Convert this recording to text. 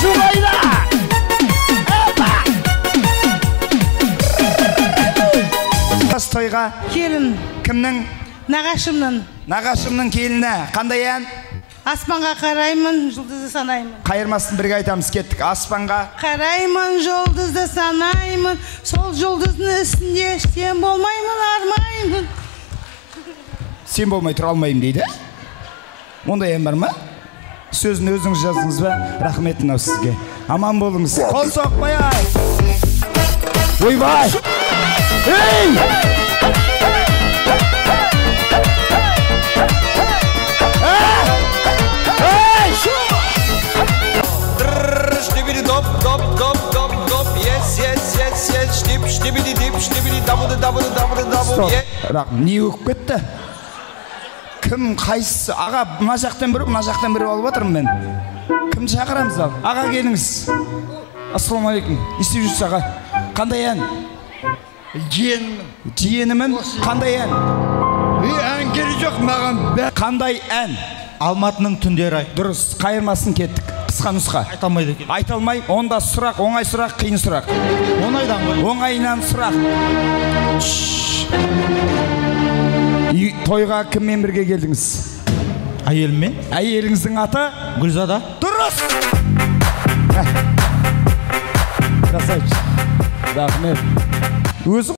Шуғайда! Қыз тойға Келін. кімнің? Нағашымның. Нағашымның келіні. Қандай ән? Аспанға қараймын, жұлдызды санаймын. Қайырмасын бірге айтамыз, кеттік. Аспанға Қараймын, жұлдызды санаймын. Сол жұлдыздың үстінде сен болмаймын, армаймын. Сен болмай тұра алмайым дейді. Ондай ән бар ма? Сөзін өзіңіз жаздыңыз ба? Рахмет мынау сізге. Аман болыңыз. Қол соқпай ай. Ойбай! Ей! Не өкіп кетті? Кім қайсысы? Аға, мына жақтан бірі, мына жақтан бірі алып отырмын мен. Кім шақырамыз ал? Аға келіңіз. Ассаламалейкум. Не істеп жүрсіз аға? Қандай ән? Жиенімін. Жиенімін? Қандай ән? Ән керек жоқ маған. Қандай ән? Алматының түндері. Дұрыс, қайырмасын кеттік. Қысқа нұсқа. Айта алмайды екен. Айта алмай, онда сұрақ, оңай сұрақ, қиын сұрақ. Оңайдан ғой. Оңайынан сұрақ. Тойға кіммен бірге келдіңіз? Әйеліммен. Әйеліңіздің аты? Гүлзада. Дұрыс! Красавчик. Рахмет. Өзі